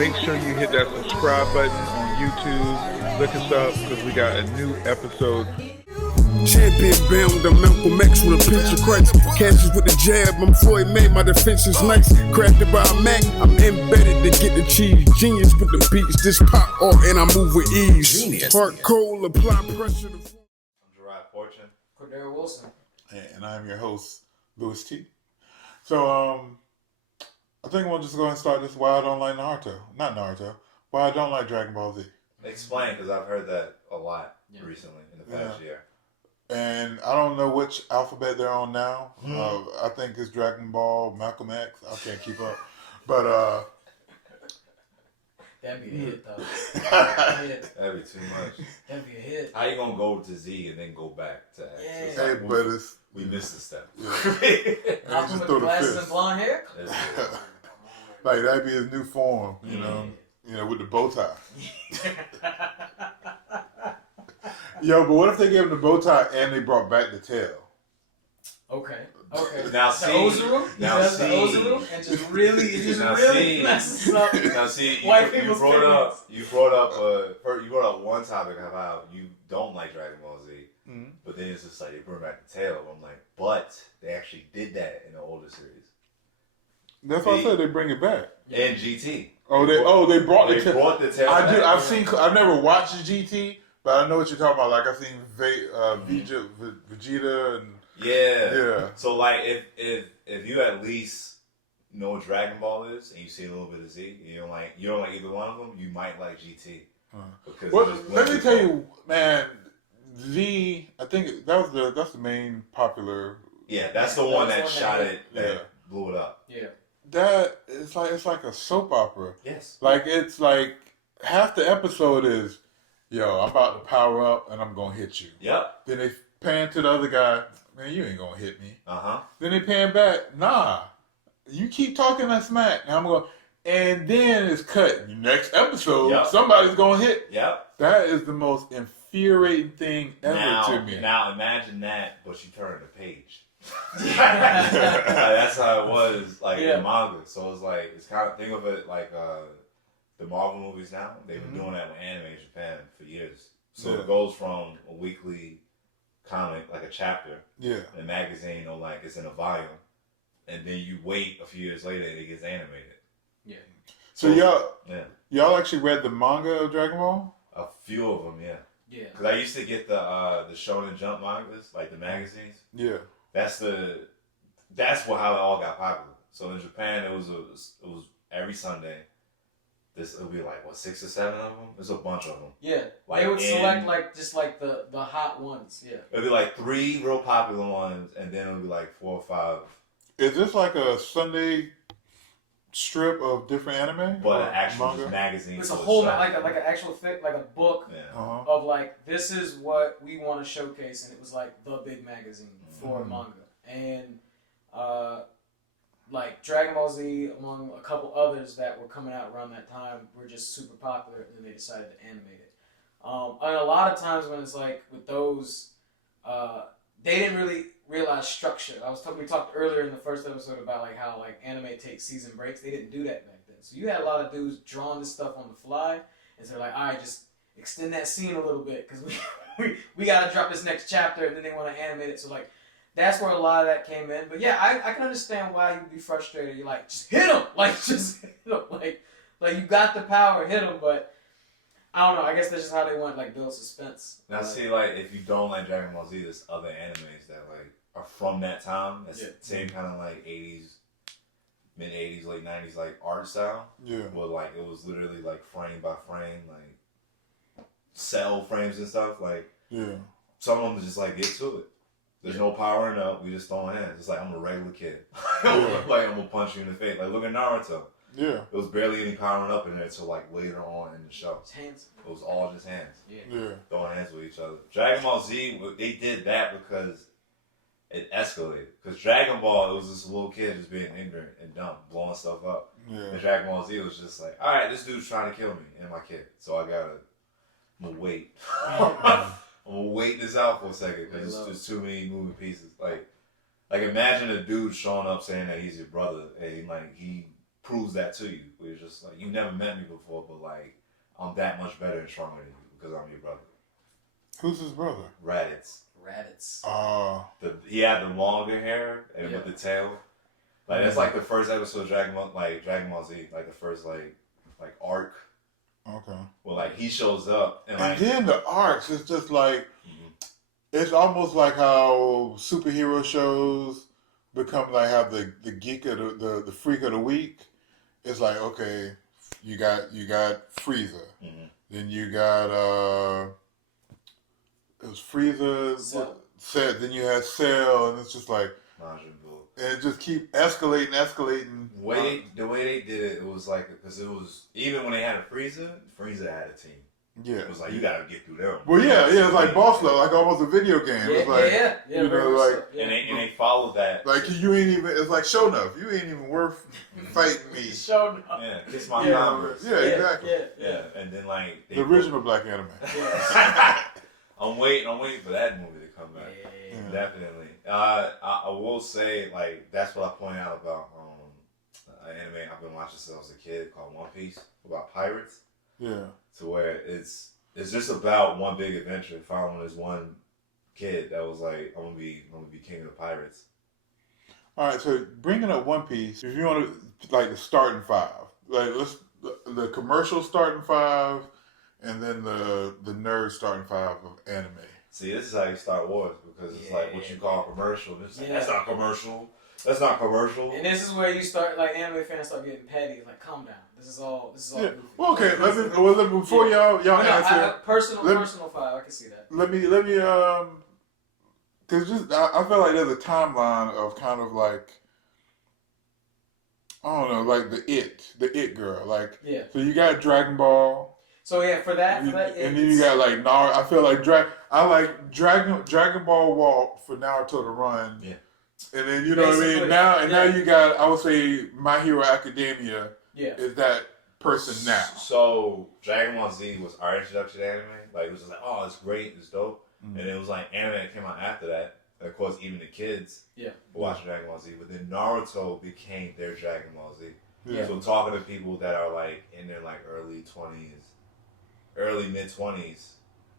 Make sure you hit that subscribe button on YouTube. Look us up because we got a new episode. Champion bound, I'm Malcolm X with a pinch of Christ. Cashes with the jab, I'm Floyd May, my defense is nice. Crafted by a Mac, I'm embedded to get the cheese. Genius with the beats, this pop off and I move with ease. Genius. Heart cold, apply pressure. I'm Gerard Fortune. Cordero Wilson. And I'm your host, Louis T. So, I think we'll just go ahead and start this why I don't like Naruto. Not Naruto. Why I don't like Dragon Ball Z. Explain, because I've heard that a lot recently in the past year. And I don't know which alphabet they're on now. I think it's Dragon Ball, Malcolm X. I can't keep up. But, That'd be a hit, though. That'd be too much. That'd be a hit. How you gonna go to Z and then go back to X? It's hey, like, but it's... we missed a step. Malcolm with the glasses and blonde hair? Like, that'd be his new form, you know, with the bow tie. Yo, but what if they gave him the bow tie and they brought back the tail? Okay. Now the see, Ozaru? now he see, the Ozaru and just really messes up. Now see, white you people's brought up one topic about you don't like Dragon Ball Z, but then it's just like they bring back the tail. I'm like, but they actually did that in the older series. That's why I said they bring it back. And GT. They brought the tail. Brought the tail. I've never watched GT, but I know what you're talking about. Like I've seen Vegeta and yeah. So like if you at least know what Dragon Ball is and you see a little bit of Z, you don't like either one of them, you might like GT. Well, let me tell you, man, Z. I think that's the main popular. Yeah, that's the one that shot it. That blew it up. Yeah. That it's like a soap opera. Yes. Like it's like half the episode is, yo, I'm about to power up and I'm gonna hit you. Yep. Then they pan to the other guy, man, you ain't gonna hit me. Then they pan back, nah, you keep talking that smack, and I'm going, and then it's cut. Next episode, somebody's gonna hit. Yep. That is the most infuriating thing ever to me. Now imagine that, but you turn the page. That's how it was in manga. So it's kind of, think of it like the Marvel movies now. They've been doing that with anime in Japan for years. So it goes from a weekly comic, like a chapter, in a magazine, or like it's in a volume, and then you wait a few years later and it gets animated. Yeah. So y'all actually read the manga of Dragon Ball? A few of them, yeah. Yeah. Because I used to get the Shonen Jump mangas, like the magazines. Yeah. That's how it all got popular. So in Japan, it was every Sunday. It'll be like 6 or 7 of them. There's a bunch of them. Yeah, they would select the hot ones. Yeah, it'll be like 3 real popular ones, and then it'll be like 4 or 5. Is this like a Sunday strip of different anime? But an actual magazine. It's a whole like an actual like a book of like, this is what we want to showcase, and it was like the big magazine for manga, and like Dragon Ball Z, among a couple others that were coming out around that time, were just super popular, and then they decided to animate it. And a lot of times when it's like with those, they didn't really realize structure. We talked earlier in the first episode about like how like anime takes season breaks. They didn't do that back then. So you had a lot of dudes drawing this stuff on the fly, and so they're like, all right, just extend that scene a little bit because we got to drop this next chapter, and then they want to animate it. So like, that's where a lot of that came in. But yeah, I can understand why you'd be frustrated. You're like, just hit him! Like, just hit him! Like you got the power, hit him, but I don't know. I guess that's just how they want like build suspense. Now see, like, if you don't like Dragon Ball Z, there's other animes that like are from that time. That's the same kind of like 80s, mid 80s, late 90s like art style. Yeah. Where like it was literally like frame by frame, like cell frames and stuff. Like some of them just like get to it. There's no powering up. We just throwing hands. It's like I'm a regular kid. Like I'm gonna punch you in the face. Like look at Naruto. Yeah. It was barely any powering up in there until like later on in the show. It's hands. It was all just hands. Yeah. Throwing hands with each other. Dragon Ball Z, they did that because it escalated. Because Dragon Ball, it was this little kid just being ignorant and dumb, blowing stuff up. Yeah. And Dragon Ball Z was just like, all right, this dude's trying to kill me and my kid, so I'm gonna wait. I'm gonna wait this out for a second because there's too many moving pieces. Like imagine a dude showing up saying that he's your brother and like he proves that to you. Where it's just like, you never met me before, but like, I'm that much better and stronger than you because I'm your brother. Who's his brother? Raditz. Raditz. He had the longer hair and with the tail. Like that's like the first episode of Dragon Ball Z, like the first like arc. Okay. Well, like he shows up and then the arcs, it's just like it's almost like how superhero shows become like have the geek of the freak of the week. It's like, okay, you got Frieza, then you got it was Frieza. Said then you had Cell, and it's just like. And it just keep escalating. The way they did it, it was like, because it was, even when they had a Frieza had a team. Yeah. It was like, you gotta get through them. Well, yeah, it's like boss level, like almost a video game. Yeah, it's like, you know, like. And they followed that. Like, you ain't even, it's like, show enough. You ain't even worth fighting me. Show enough. Yeah, kiss my Converse. Yeah, exactly. Yeah, and then like. The original black anime. I'm waiting for that movie to come back. Yeah. Definitely. I will say, like, that's what I point out about an anime I've been watching since I was a kid called One Piece, about pirates. Yeah. To where it's just about one big adventure, following this one kid that was like, I'm gonna be king of the pirates. All right, so bringing up One Piece, if you want to, like, the starting five, like, the commercial starting five, and then the nerd starting five of anime. See, this is how you start wars, because it's like what you call commercial. It's like, that's not commercial. That's not commercial. And this is where you start, like, anime fans start getting petty. It's like, calm down. This is all. Yeah. Well, okay. Before y'all answer. Personal five. I can see that. Let me because I feel like there's a timeline of kind of like, I don't know, like the it girl, like. Yeah. So you got Dragon Ball. So yeah, for that, and then you got like Naruto. I feel like Dragon Ball walk for Naruto to run. Yeah. And then you know what I mean. Now you got, I would say, My Hero Academia. Yeah. Is that person now? So Dragon Ball Z was our introduction to anime. Like, it was just like, oh, it's great, it's dope. And it was like anime that came out after that. And of course, even the kids were watching Dragon Ball Z. But then Naruto became their Dragon Ball Z. Yeah. So talking to people that are like in their like early mid 20s,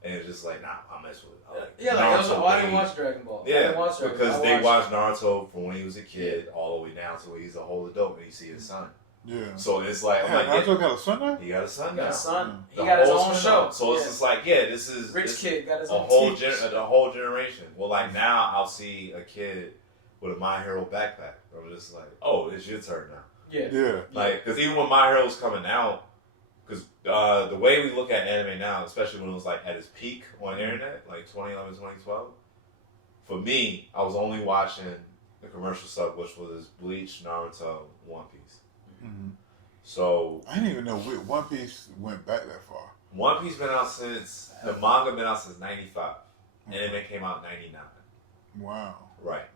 and it's just like, nah, I mess with it. I didn't watch Dragon Ball. Yeah, because they watched Naruto from when he was a kid all the way down to when he's a whole adult and you see his son. Yeah. So it's like, Naruto got a son now? He got a son now. He got a son. He got his own show. So it's just like, this is rich kid got his a own the whole generation. Well, like now I'll see a kid with a My Hero backpack. I'm just like, oh, it's your turn now. Yeah. Like, because even when My Hero was coming out, because the way we look at anime now, especially when it was like at its peak on the internet, like 2011, 2012, for me, I was only watching the commercial stuff, which was Bleach, Naruto, One Piece. Mm-hmm. So I didn't even know One Piece went back that far. One Piece been out since the manga been out since '95, and it came out in '99. Wow. Right.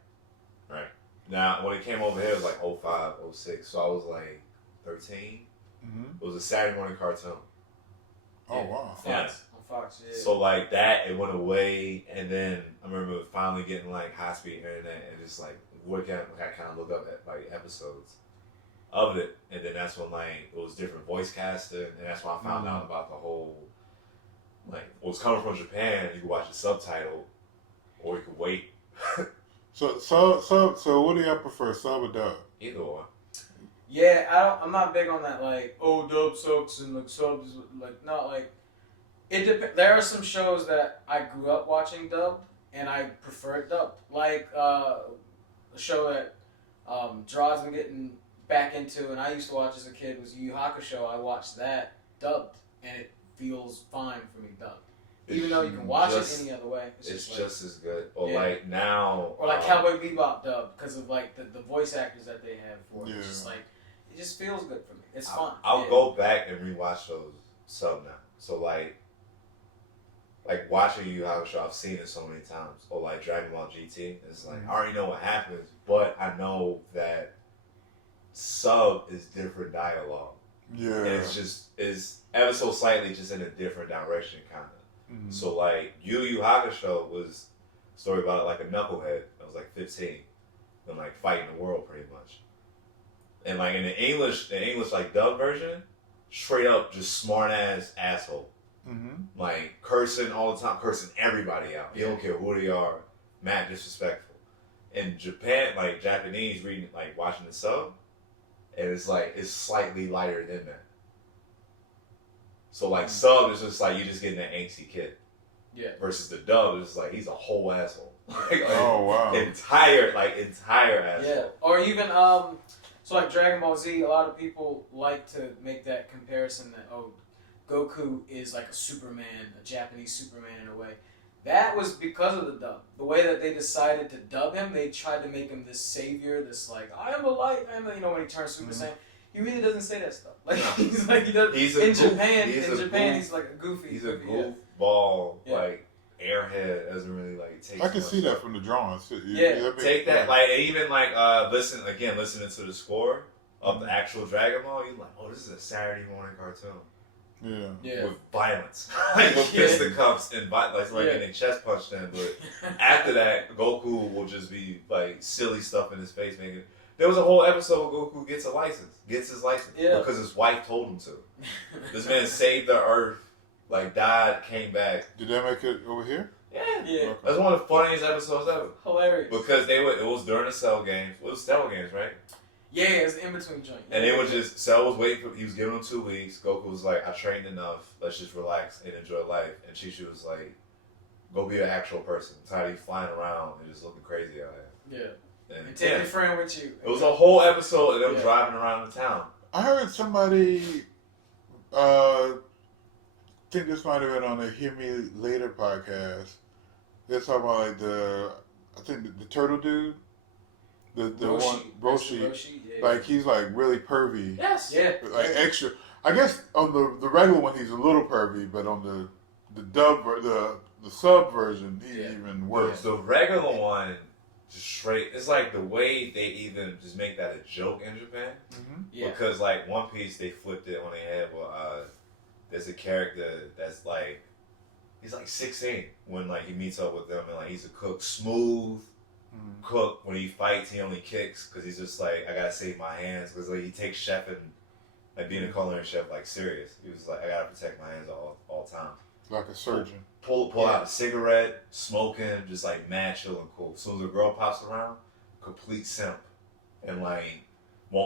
Now when it came over here, it was like 05, 06, so I was like 13. Mm-hmm. It was a Saturday morning cartoon. Oh wow. Yeah. On Fox, yeah. So like that, it went away, and then I remember finally getting like high speed internet and just like working. I kind of looked up at like episodes of it, and then that's when like it was different voice casting, and that's when I found out about the whole like what's coming from Japan. You could watch the subtitle, or you could wait. So what do y'all prefer, sub or dub? Either or. Yeah, I'm not big on that. Like, oh, dub sucks and like subs, like not like. There are some shows that I grew up watching dubbed, and I prefer dubbed. Like a show that Draw's been getting back into, and I used to watch as a kid, was Yu Yu Hakusho. I watched that dubbed, and it feels fine for me dubbed. Even though you can watch it any other way, it's just as good. Or like now, or like Cowboy Bebop dubbed, because of like the voice actors that they have for it. It's just like it just feels good for me. It's fun. I'll go back and rewatch those sub now. So like watching Yu Yu Hakusho, I've seen it so many times. Or like Dragon Ball GT, it's like I already know what happens, but I know that sub is different dialogue. Yeah. And it's ever so slightly just in a different direction, kind of. Mm-hmm. So like Yu Yu Hakusho was a story about like a knucklehead that was like 15 and like fighting the world pretty much. And like in the English like dub version, straight up just smart ass asshole. Mm-hmm. Like cursing all the time, cursing everybody out. You don't care who they are, mad disrespectful. In Japan, like Japanese, reading like watching the sub, and it's slightly lighter than that. So like sub is just like you just getting that angsty kid. Yeah. Versus the dub is like he's a whole asshole. Oh wow. Entire asshole. Yeah. Or even so like Dragon Ball Z, a lot of people like to make that comparison that Goku is like a Superman, a Japanese Superman in a way. That was because of the dub. The way that they decided to dub him, they tried to make him this savior, this like I am a light, when he turns Super Saiyan. He really doesn't say that stuff. Like he's like he does in Japan. He's like a goofy. He's a goofball, like airhead. Doesn't really like take. I can see that from the drawings. Take that like even like listening to the score of the actual Dragon Ball. You're like, oh, this is a Saturday morning cartoon. Yeah. With violence, like with fisticuffs and getting chest punched in. But after that, Goku will just be like silly stuff in his face, making. There was a whole episode where Goku gets his license because his wife told him to. This man saved the Earth, like died, came back. Did that make it over here? Yeah. Okay. That's one of the funniest episodes ever. Hilarious. Because it was during the Cell games. It was Cell games, right? Yeah, it was in between joint. And they were just Cell was waiting for. He was giving him 2 weeks. Goku was like, "I trained enough. Let's just relax and enjoy life." And Chi was like, "Go be an actual person. I'm tired of you flying around and just looking crazy out here." Yeah. And take your friend with you. It was a whole episode of them driving around the town. I heard somebody, I think this might have been on the Hear Me Later podcast. They're talking about like the turtle dude. The one Roshi, like he's like really pervy. Yes, yeah. Like extra. I guess on the regular one he's a little pervy, but on the dub the sub version he's even worse. The regular one, just straight. It's like the way they even just make that a joke in Japan. Mm-hmm. Yeah. Because like One Piece, they flipped it on their head. Well, there's a character that's like he's like 16 when like he meets up with them and like he's a cook, smooth. Cook when he fights he only kicks because he's just like I gotta save my hands because like he takes chefing like being a culinary chef like serious. He was like I gotta protect my hands all times. Like a surgeon. Pull out a cigarette, smoking, just like mad chill and cool. As soon as a girl pops around, complete simp and like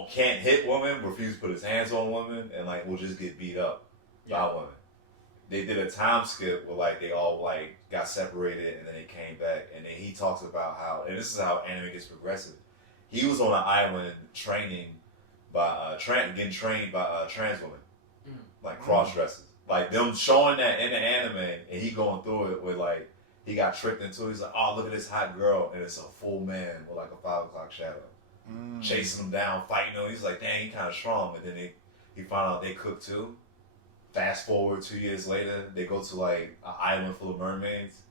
can't hit women, refuse to put his hands on women, and like will just get beat up by women. They did a time skip where like they all like got separated and then they came back and then he talks about how and this is how anime gets progressive. He was on an island getting trained by trans women, like cross dressers, like them showing that in the anime and he going through it with like he got tricked into it. He's like, oh look at this hot girl and it's a full man with like a 5 o'clock shadow, chasing him down, fighting him. He's like, dang, he kind of strong. And then he found out they cook too. Fast forward 2 years later, they go to like an island full of mermaids,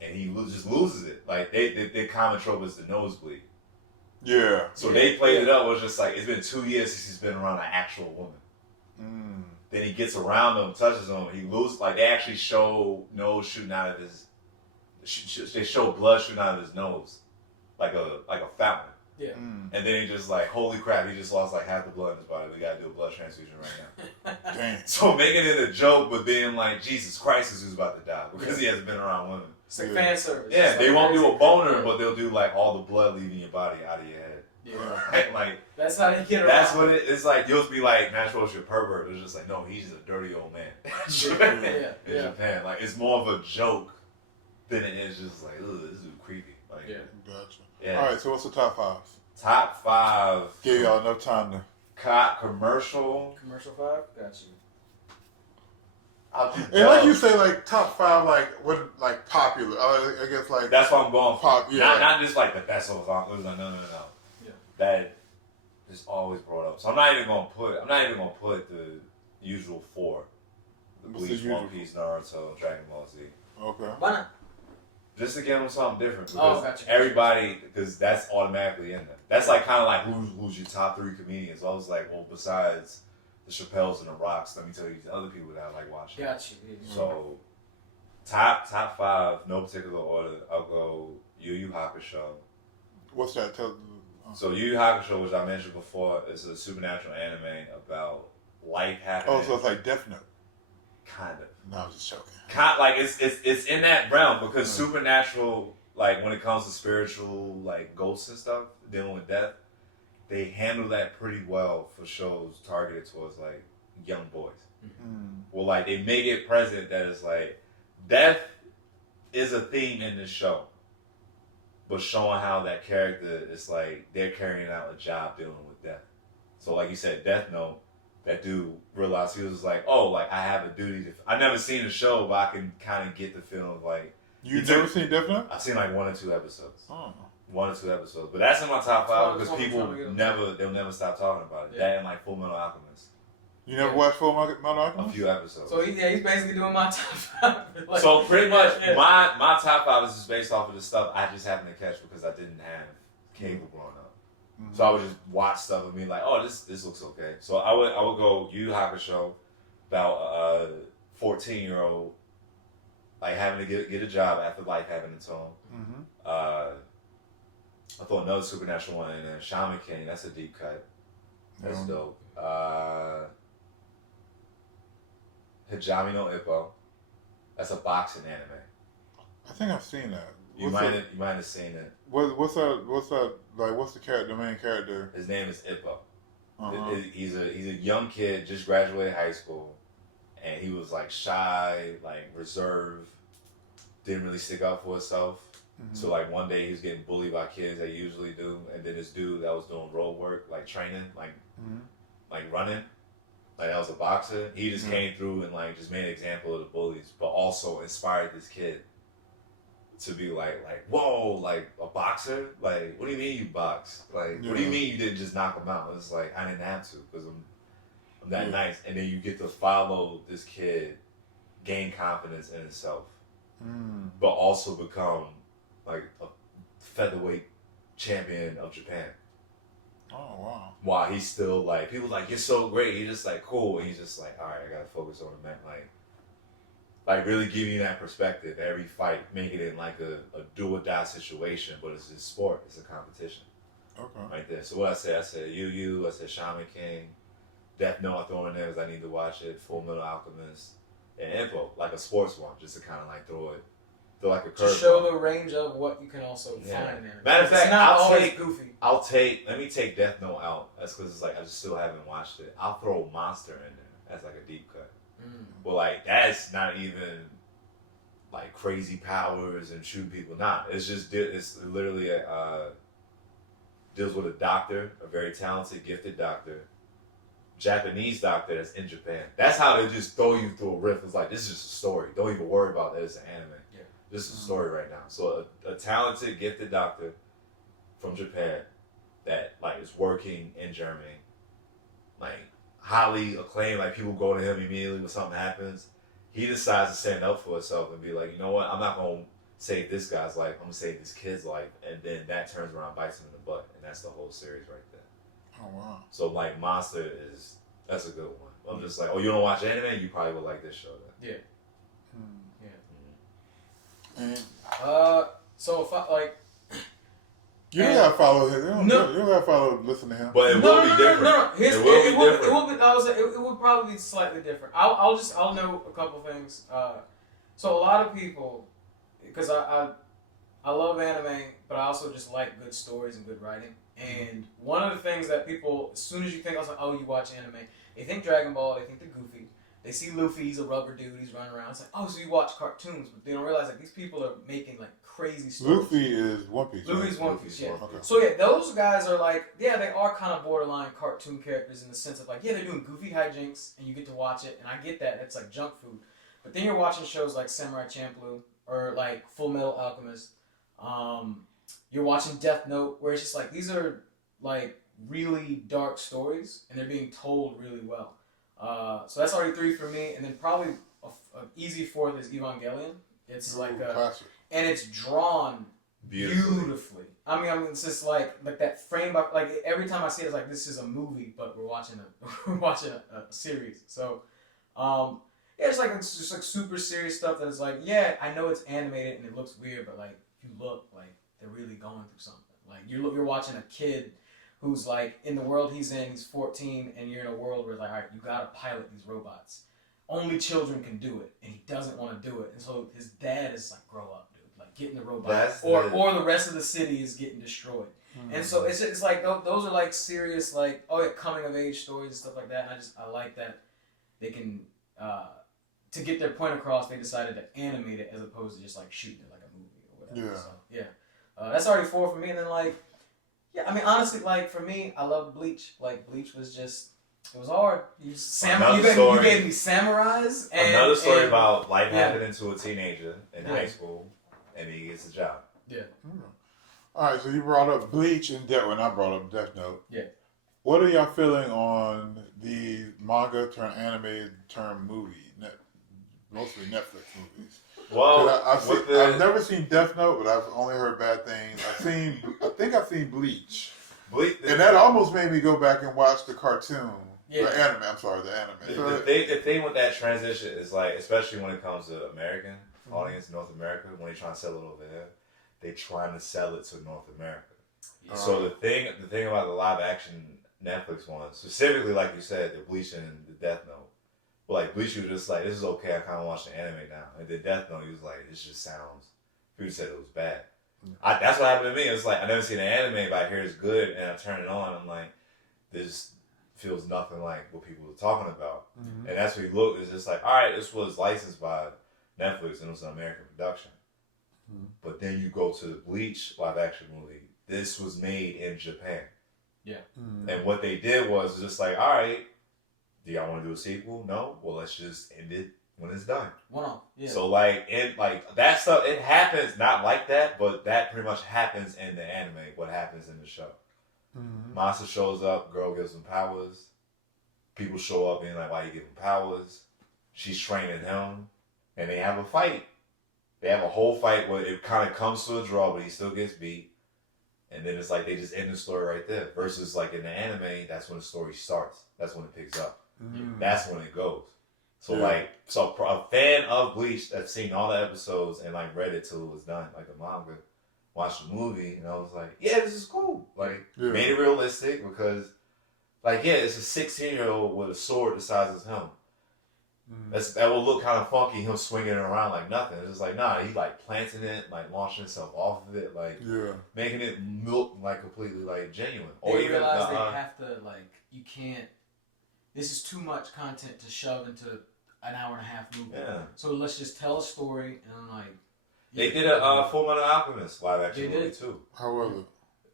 and he just loses it. Like their common trope is the nosebleed. Yeah. So they played it up. It was just like it's been 2 years since he's been around an actual woman. Then he gets around them, touches them, he loses. Like they actually show nose shooting out of his. They show blood shooting out of his nose, like a fountain. Yeah. And then he just like, holy crap, he just lost like half the blood in his body. We gotta do a blood transfusion right now. Dang. So making it a joke, but being like, Jesus Christ is who's about to die because he hasn't been around women. It's like fan service. Yeah, they won't do a boner, but they'll do like all the blood leaving your body out of your head. Yeah. Right? Like that's how they get around. That's what it's like. You'll be like, Maxwell's your pervert. It's just like, no, he's a dirty old man. In Japan, like it's more of a joke than it is just like, ugh, this is creepy. Like, gotcha. Yeah. All right, so what's the top 5? Top 5. Give y'all enough time to. Commercial 5? Got you. And like you say, like top 5, like what, like popular. I guess like that's what I'm going for. Yeah. Not just like the best of all. It was like no. Yeah. That is always brought up. So I'm not even gonna put the usual 4. The Bleach, One Piece, Naruto, Dragon Ball Z. Okay. Why not? Just to give them something different because everybody, because that's automatically in there. That's like kind of like who's your top 3 comedians. I was like, well, besides the Chappelles and the Rocks, let me tell you the other people that I like watching. Got you. So top 5, no particular order. I'll go Yu Yu Hakusho. What's that? So Yu Yu Hakusho, which I mentioned before, is a supernatural anime about life happening. Oh, so it's like Death Note. Kind of. No, I was just joking. Like it's in that realm because supernatural, like when it comes to spiritual, like ghosts and stuff, dealing with death, they handle that pretty well for shows targeted towards like young boys. Mm-hmm. Well, like they make it present that it's like death is a theme in this show, but showing how that character is like they're carrying out a job dealing with death. So like you said, Death Note, that dude realized he was like, oh, like I have a duty to. I never seen the show, but I can kind of get the feeling of like. You've never seen Death Note? I've seen like 1 or 2 episodes. Oh. 1 or 2 episodes, but that's in my top 5 because people they'll never stop talking about it. Yeah. That and like Full Metal Alchemist. You never watched Full Metal Alchemist? A few episodes. So he's basically doing my top 5. Like, so pretty much my top 5 is just based off of the stuff I just happened to catch because I didn't have cable growing up. Mm-hmm. So I would just watch stuff and be like, oh, this looks okay. So I would go Yu Yu Hakusho, about a 14-year-old like having to get a job after life happening to him. Mm-hmm. I thought another supernatural one, and then Shaman King. That's a deep cut. That's dope. Hijami no Ippo. That's a boxing anime. I think I've seen that. You might have seen it. What's that? Like, what's the main character? His name is Ippo. Uh-huh. He's a young kid, just graduated high school, and he was like shy, like reserved, didn't really stick up for himself. Mm-hmm. So like one day he was getting bullied by kids they usually do, and then this dude that was doing road work, like training, like like running, like that was a boxer. He just came through and like just made an example of the bullies, but also inspired this kid to be like whoa, like a boxer? Like what do you mean you box? Like what do you mean you didn't just knock him out? It's like I didn't have to because I'm that nice. And then you get to follow this kid, gain confidence in himself, but also become like a featherweight champion of Japan. Oh wow! While he's still like people like you're so great, you're just like cool, and he's just like all right, I gotta focus on the man, like really giving you that perspective. Every fight, make it in like a do or die situation, but it's a sport, it's a competition. Okay. Right there. So what I said Yu, I said Shaman King, Death Note I throw in there because I need to watch it. Full Metal Alchemist, and Info, like a sports one, just to kind of like throw like a curve. To show the range of what you can also find in it. Matter of fact, it's not always goofy. Let me take Death Note out. That's because it's like I just still haven't watched it. I'll throw Monster in there as like a deep cut. But like that's not even like crazy powers and shooting people. Nah, it's literally deals with a doctor, a very talented, gifted doctor, Japanese doctor that's in Japan. That's how they just throw you through a riff. It's like this is just a story. Don't even worry about that. It's an anime. Yeah. This is a story right now. So a talented, gifted doctor from Japan that like is working in Germany, like highly acclaimed. Like people go to him immediately when something happens. He decides to stand up for himself and be like, you know what? I'm not gonna save this guy's life. I'm gonna save this kid's life. And then that turns around, and bites him in the butt, and that's the whole series right there. Oh wow! So like Monster that's a good one. I'm just like, oh, you don't watch anime? You probably would like this show then. Yeah. So if I like. You don't gotta follow him. You don't gotta follow, listen to him. But it will be different. No. It will probably be slightly different. I'll know a couple things. So a lot of people, because I love anime, but I also just like good stories and good writing. And one of the things that people, as soon as you think, I was like, oh, you watch anime, they think Dragon Ball, they think they're goofy. They see Luffy, he's a rubber dude, he's running around. It's like, oh, so you watch cartoons, but they don't realize like these people are making like crazy stories. Luffy is One Piece. Luffy's One Piece, yeah. Okay. So yeah, those guys are like, yeah, they are kind of borderline cartoon characters in the sense of like, yeah, they're doing goofy hijinks, and you get to watch it, and I get that, it's like junk food. But then you're watching shows like Samurai Champloo or like Full Metal Alchemist. You're watching Death Note, where it's just like these are like really dark stories, and they're being told really well. So that's already 3 for me, and then probably an easy 4th is Evangelion. It's like and it's drawn beautifully. I mean, it's just like that frame by like every time I see it, it's like this is a movie, but we're watching a series. So, yeah, it's just like super serious stuff that's like, yeah, I know it's animated and it looks weird, but like if you look, like they're really going through something. Like you're watching a kid who's like in the world he's in, he's 14, and you're in a world where like, all right, you gotta pilot these robots. Only children can do it, and he doesn't want to do it, and so his dad is like, grow up, dude, like get in the robot, or the rest of the city is getting destroyed. And so it's like those are like serious like coming of age stories and stuff like that. And I like that they can to get their point across. They decided to animate it as opposed to just like shooting it like a movie or whatever. Yeah. So yeah, that's already 4 for me. And then like I mean honestly like for me I love Bleach. Like Bleach was just it was hard. You gave me samurais. And, another story about life happening to a teenager in high school and he gets a job. Yeah. All right, so you brought up Bleach and when I brought up Death Note. Yeah. What are y'all feeling on the manga turned anime turned movie? Mostly Netflix movies. Well, I've never seen Death Note, but I've only heard bad things. I think I've seen Bleach. And that almost made me go back and watch the cartoon. Yeah. The anime. I'm sorry, the anime. The thing with that transition is like, especially when it comes to American audience, North America, when they try to sell it over there. They trying to sell it to North America. Yeah. So the thing about the live action Netflix ones, specifically like you said, the Bleach and the Death Note. But like Bleach was just like, this is okay, I kinda watch the anime now. And the Death Note, he was like, this just sounds people said it was bad. Mm-hmm. That's what happened to me. It's like I never seen an anime, but I hear it's good and I turn it on, I'm like, this feels nothing like what people were talking about. Mm-hmm. And that's what you look, it's just like, alright, this was licensed by Netflix and it was an American production. But then you go to the Bleach live action movie. This was made in Japan. Yeah. And what they did was just like, all right, do y'all want to do a sequel? No. Well, let's just end it when it's done. Wow. Yeah. So like that stuff, it happens not like that, but that pretty much happens in the anime. What happens in the show? Monster shows up, girl gives him powers. People show up being like, why you give him powers? She's training him, and they have a fight. They have a whole fight where it kind of comes to a draw, but he still gets beat. And then it's like they just end the story right there. Versus like in the anime, that's when the story starts. That's when it picks up. That's when it goes. So a fan of Bleach that's seen all the episodes and like read it till it was done, like the manga, watched the movie, and I was like, yeah, this is cool. Like made it realistic because like it's a 16-year-old with a sword the size of him. That will look kind of funky, him swinging it around like nothing. It's just like, nah, he like planting it, like launching himself off of it, like making it look like completely like genuine. They realize they have to like, you can't, this is too much content to shove into an hour and a half movie. Yeah. So let's just tell a story and like. They did a Fullmetal Alchemist live action movie too. How was it?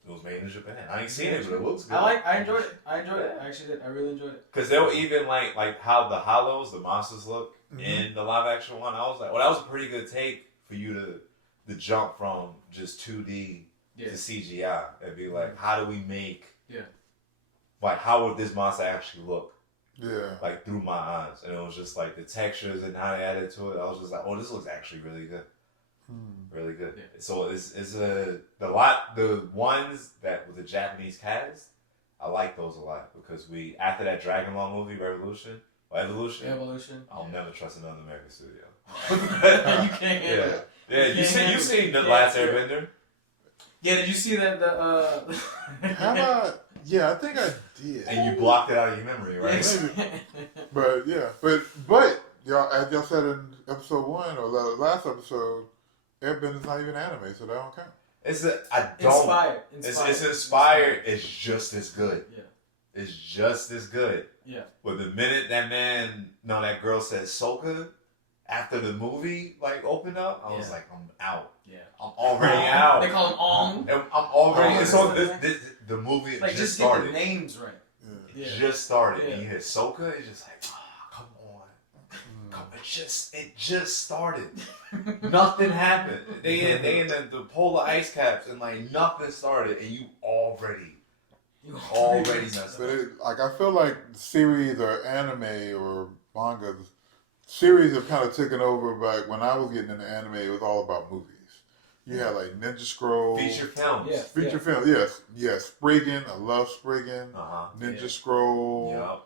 It was made in Japan. I ain't seen it, but it looks good. I enjoyed it. I actually did. I really enjoyed it. Because they were even like how the hollows, the monsters look in the live action one. I was like, well, that was a pretty good take for you to jump from just 2D to CGI and be like, how do we make like how would this monster actually look? Yeah. Like through my eyes. And it was just like the textures and how they added to it. I was just like, oh, this looks actually really good. Really good. Yeah. So the ones that with the Japanese cast, I like those a lot because after that Dragon Ball movie Evolution, I'll never trust another American studio. You can't. Yeah. You seen the last Airbender? Yeah. Did you see that? How about? Yeah, I think I did. And you blocked it out of your memory, right? Yes. But but y'all, as y'all said in episode 1 or the last episode. Airbender's not even anime, so that don't count. Inspired. It's inspired. It's just as good. Yeah. It's just as good. Yeah. But the minute that girl said Soka, after the movie like opened up, I was like, I'm out. Yeah. I'm already out. They call him Ong. And I'm already. So the movie like, just started. Get the names right. Yeah. Just started. And you hit Soka, it's just like, come on. It just started. Nothing happened. They in the polar ice caps and like nothing started, and you already messed up. Like I feel like series or anime or manga, series have kind of taken over. But when I was getting into anime, it was all about movies. You had like Ninja Scroll, feature films, films. Yes. Spriggan, I love Spriggan. Ninja Scroll. Yep.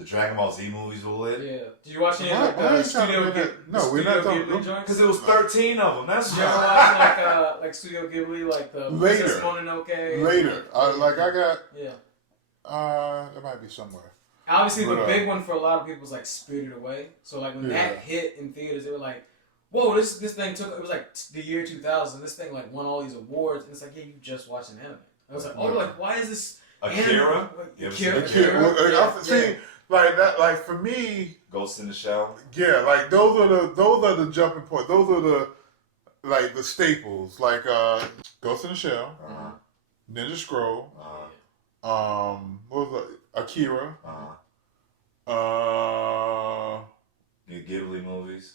the Dragon Ball Z movies were lit. Yeah. Did you watch any of the Studio Ghibli? No, we're not talking because it was 13 of them. That's Did you ever watch like Studio Ghibli, like the Princess Mononoke? Later, I got. Yeah. It might be somewhere. Obviously, the big one for a lot of people was like Spirited Away. So like when that hit in theaters, they were like, "Whoa, this thing took." It was like the year 2000. This thing like won all these awards, and it's like, yeah, you just watched an anime. I was like, oh, like why is this? Akira? Akira. See, like that, like for me, Ghost in the Shell. Yeah, like those are the jumping points. Those are the staples. Like Ghost in the Shell, Ninja Scroll, what was it? Akira, The Ghibli movies.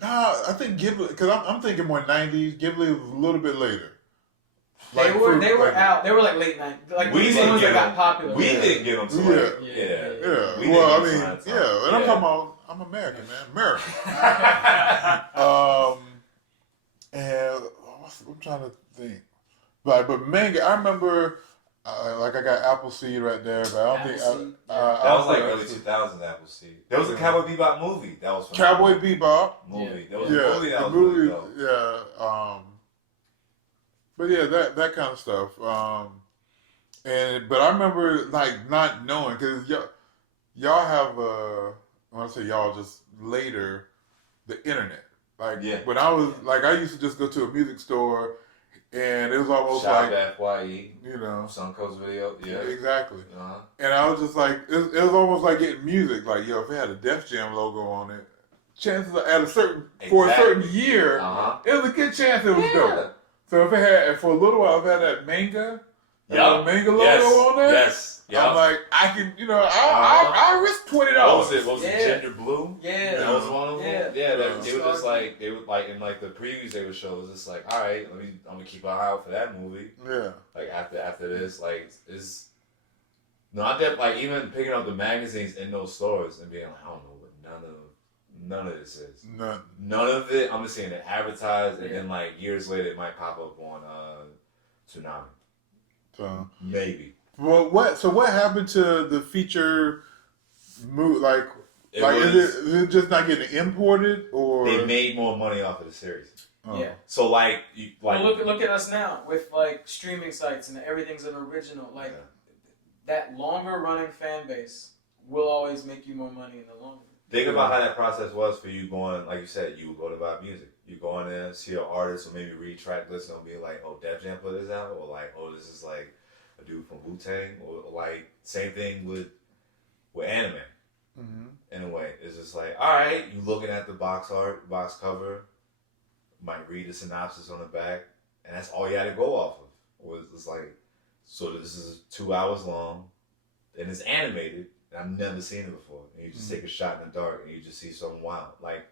Nah, I think Ghibli, because I'm thinking more 90s. Ghibli was a little bit later. They were out. They were like late 90s. Like we didn't ones that got popular. We didn't get them to yeah. Well, I mean, and I'm talking about, I'm American, man. American. And I'm trying to think. But manga, I remember, I got Appleseed right there, but I don't think that was like early 2000s Appleseed. There was a Cowboy Bebop movie that was Cowboy Bebop movie. There was a movie that was really dope. But yeah, that kind of stuff. But I remember like not knowing, because y'all have when I say y'all, just later, the internet. Like when I was like, I used to just go to a music store, and it was almost Shop like FYE, Suncoast Video, exactly. And I was just like, it was almost like getting music. Like if it had a Def Jam logo on it, chances at for a certain year, it was a good chance it was dope. So if it had, for a little while, if it had that manga logo on there, I'm like, I can, I risk $20. What was it? Ginger Blue? Yeah. That was one of them? Yeah. They were just like, they would like, in like the previews they would show, it was just like, all right, I'm going to keep an eye out for that movie. Yeah. Like after this, like, not that, like, even picking up the magazines in those stores and being like, I don't know what none of this is. None of it. I'm just seeing it advertised, and then like years later, it might pop up on Tsunami. So maybe. Well, what happened to the feature movie? Is it just not getting imported, or they made more money off of the series? Oh. Yeah. So well, look at us now with like streaming sites and everything's an original. Like that longer running fan base will always make you more money in the long run. Think about how that process was for you going, like you said, you would go to buy music. You go in there, see an artist, or maybe read track lists and be like, oh, Def Jam put this out, or like, oh, this is like a dude from Wu-Tang, or like, same thing with anime. In a way. It's just like, all right, you looking at the box art, box cover, might read the synopsis on the back, and that's all you had to go off of. Or it's like, so this is 2 hours long, and it's animated. I've never seen it before. And you just take a shot in the dark and you just see something wild. Like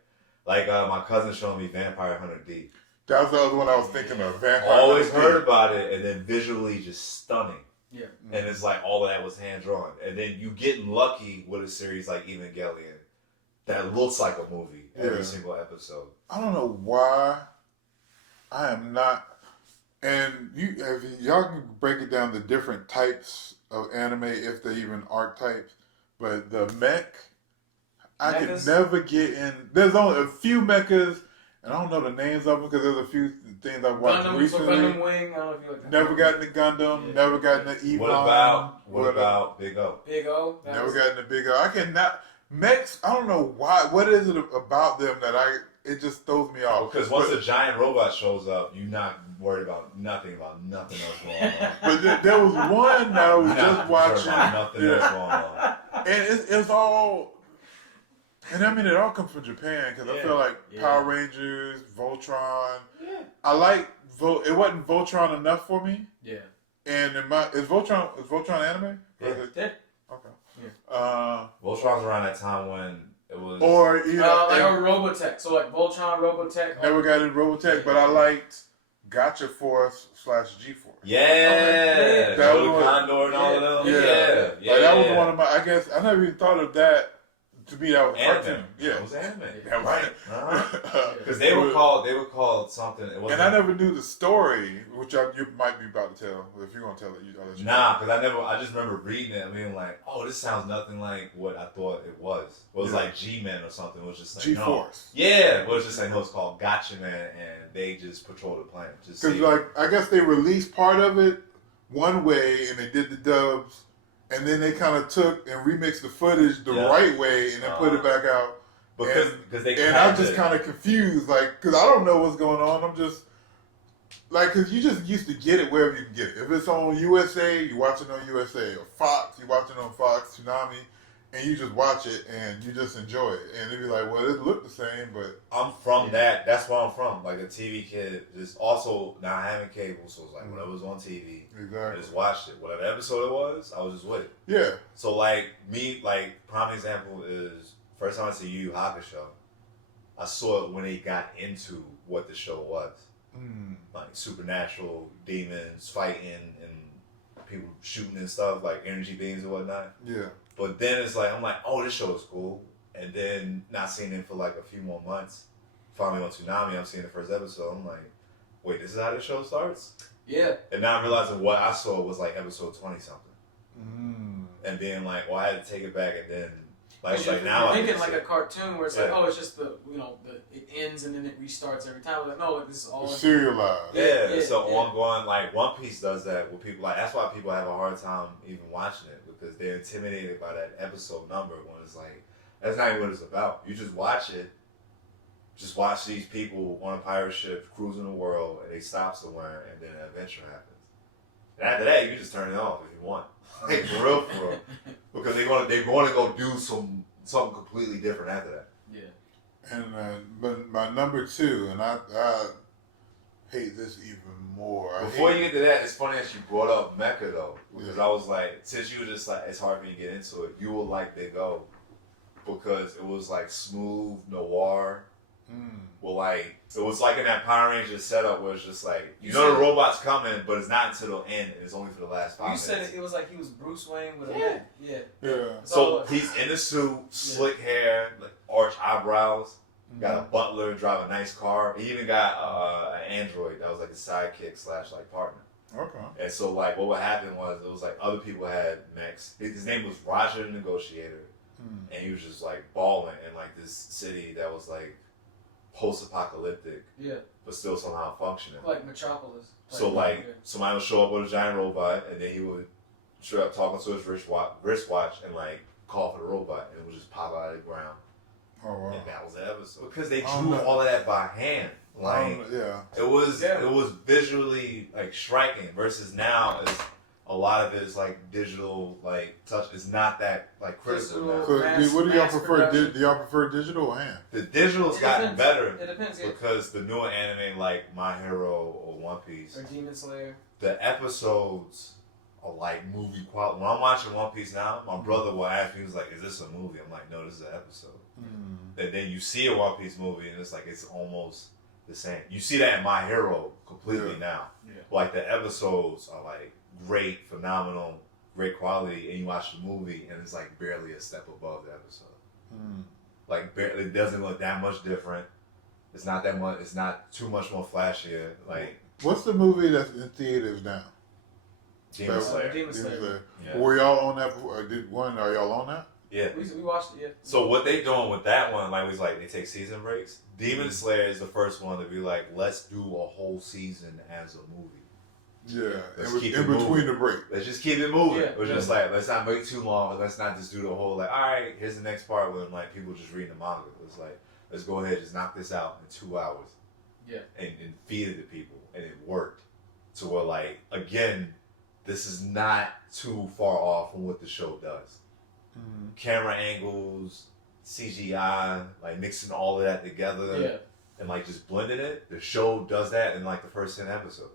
my cousin showing me Vampire Hunter D. That was the other one I was thinking of. Vampire Always Hunter heard about it, and then visually just stunning. Yeah. And it's like all of that was hand drawn. And then you getting lucky with a series like Evangelion that looks like a movie every single episode. I don't know why I am not. And y'all can break it down the different types of anime, if they even archetypes. But the mech, I could never get in. There's only a few mechas, and I don't know the names of them because there's a few things I've watched recently. Gundam Wing, I don't know if you like that. Never got into Gundam, never got into Evo. What about Big O? Big O? Never got into Big O. I cannot. Mechs, I don't know why. What is it about them that it just throws me off? Because once a giant robot shows up, you're not worried about nothing else going on. But there was one that I was just watching. Nothing else going on. And it's all, and I mean, it all comes from Japan, because I feel like Power Rangers, Voltron. Yeah. I like it wasn't Voltron enough for me. Yeah. And is Voltron anime? Yeah. Okay. Yeah. Voltron's around that time when it was. Or like Robotech. So like Voltron, Robotech. Never got into Robotech, but I liked Gotcha Force / G-Force. Yeah. That was Condor and all of them. Yeah. Like, that was one of my. I guess I never even thought of that to me that was a cartoon. Yeah, it was anime. Yeah, right. Because they were called something. It wasn't, and I never knew the story, which you might be about to tell. If you're gonna tell it, I'll let you. Nah, because I just remember reading it and being like, oh, this sounds nothing like what I thought it was. It was like G-Men or something. It was just like G-Force. No. Yeah, it was just like no, it's called Gotcha Man, and they just patrol the planet. Because like I guess they released part of it one way, and they did the dubs. And then they kind of took and remixed the footage the right way, and then put it back out. Because I'm just kind of confused, like, because I don't know what's going on. I'm just like, because you just used to get it wherever you can get it. If it's on USA, you watch it on USA, or Fox, you watch it on Fox, Tsunami, and you just watch it and you just enjoy it. And it'd be like, well, it looked the same, but I'm from that. That's where I'm from. Like a TV kid. Just also now I having cable, so it's like whatever was on TV, I just watched it. Whatever episode it was, I was just with it. Yeah. So like me, like prime example is first time I see Yu Yu Hakusho. I saw it when they got into what the show was, like supernatural demons fighting and people shooting and stuff like energy beams and whatnot. Yeah. But then it's like, I'm like, oh, this show is cool. And then not seeing it for like a few more months. Finally on Tsunami, I'm seeing the first episode. I'm like, wait, this is how the show starts? Yeah. And now I'm realizing what I saw was like episode 20 something. And being like, well, I had to take it back and then, like, it's like now I'm thinking like a cartoon where it's like, oh, it's just it ends and then it restarts every time. I'm like, no, this is all serialized. Yeah, it's an ongoing, like One Piece does that with people. Like that's why people have a hard time even watching it because they're intimidated by that episode number when it's like that's not even what it's about. You just watch it. Just watch these people on a pirate ship cruising the world and they stop somewhere and then an adventure happens. And after that, you can just turn it off if you want. Like for real. Because they're gonna go do something completely different after that. Yeah. And but my number two, and I hate this even more. Before you get to that, it's funny that you brought up Mecha though, because I was like, since you were just like, it's hard for you to get into it. You will like Big O because it was like smooth noir. Well, like it was like in that Power Rangers setup where it's just like you know the robot's coming, but it's not until the end, and it's only for the last 5 minutes. You said it was like he was Bruce Wayne with a yeah. So he's in the suit, slick hair, like arch eyebrows. Got a butler, drive a nice car. He even got an android that was like a sidekick / like partner. Okay. And so like what would happen was it was like other people had mechs. His name was Roger the Negotiator, and he was just like balling in like this city that was like post-apocalyptic, but still somehow functioning. Like Metropolis. So like somebody would show up with a giant robot, and then he would show up talking to his wristwatch and like call for the robot, and it would just pop out of the ground. Oh wow! And that was the episode because they drew all of that by hand. Like it was visually like striking. Versus now is a lot of it is like digital, like touch. It's not that like critical now. So what do y'all prefer? Do y'all prefer digital or hand? The digital's gotten better. It depends. Because the newer anime like My Hero or One Piece or Demon Slayer, the episodes are like movie quality. When I'm watching One Piece now, my brother will ask me, he was like, "Is this a movie?" I'm like, "No, this is an episode." And then you see a One Piece movie, and it's like it's almost the same. You see that in My Hero completely now. Like the episodes are like great, phenomenal, great quality, and you watch the movie, and it's like barely a step above the episode. Like it doesn't look that much different. It's not that much. It's not too much more flashier. Like what's the movie that's in theaters now? Demon Slayer. Demon Slayer. Yeah. Were y'all on that? Are y'all on that? Yeah. We watched it, So what they doing with that one, like was like they take season breaks. Demon Slayer is the first one to be like, let's do a whole season as a movie. Yeah, let's in between the break. Let's just keep it moving. We're just like, let's not make too long. Let's not just do the whole like, all right, here's the next part when like people just reading the manga. It's like, let's go ahead, just knock this out in 2 hours. Yeah. And feed it to people, and it worked. So we're like, again, this is not too far off from what the show does. Camera angles, CGI, like mixing all of that together, and like just blending it. The show does that in like the first 10 episodes.